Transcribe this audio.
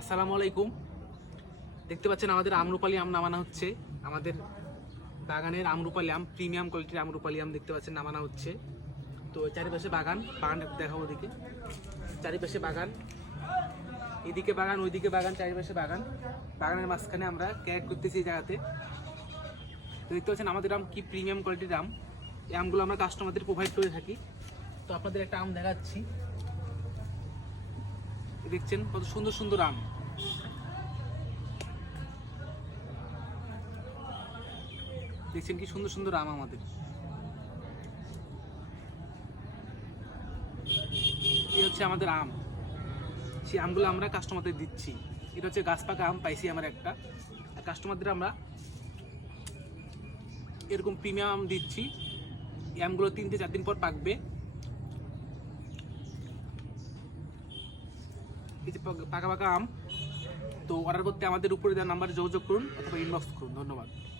আসসালামু আলাইকুম। দেখতে পাচ্ছেন আমাদের আমরুপালি আম নামানো হচ্ছে। আমাদের বাগানের আমরুপালি আম, প্রিমিয়াম কোয়ালিটির আমরুপালি আম দেখতে পাচ্ছেন নামানো হচ্ছে। তো চারিপাশে বাগানটা দেখাবো। ওদিকে চারিপাশে বাগান, এদিকে বাগান, ওইদিকে বাগান, চারিপাশে বাগান। বাগানের মাঝখানে আমরা ক্যারেট করতেছি এই জায়গাতে। তো দেখতে পাচ্ছেন আমাদের আম কি প্রিমিয়াম কোয়ালিটির আম। এই আমগুলো আমরা কাস্টমারদের প্রোভাইড করে থাকি। তো আপনাদের একটা আম দেখাচ্ছি, দেখছেন কত সুন্দর সুন্দর আম। দেখছেন কি সুন্দর সুন্দর আম আমাদের। এই হচ্ছে আমাদের আম, সেই আমগুলো আমরা কাস্টমারদের দিচ্ছি। এটা হচ্ছে গাছ পাকা আম পাইছি আমার একটা, আর কাস্টমারদের আমরা এরকম প্রিমিয়াম আম দিচ্ছি। এই আমগুলো 3 থেকে 4 দিন পর পাকবে। এই যে পাকা পাকা আম। তো অর্ডার করতে আমাদের উপরে দেওয়া নাম্বারে যোগাযোগ করুন অথবা ইনবক্স করুন। ধন্যবাদ।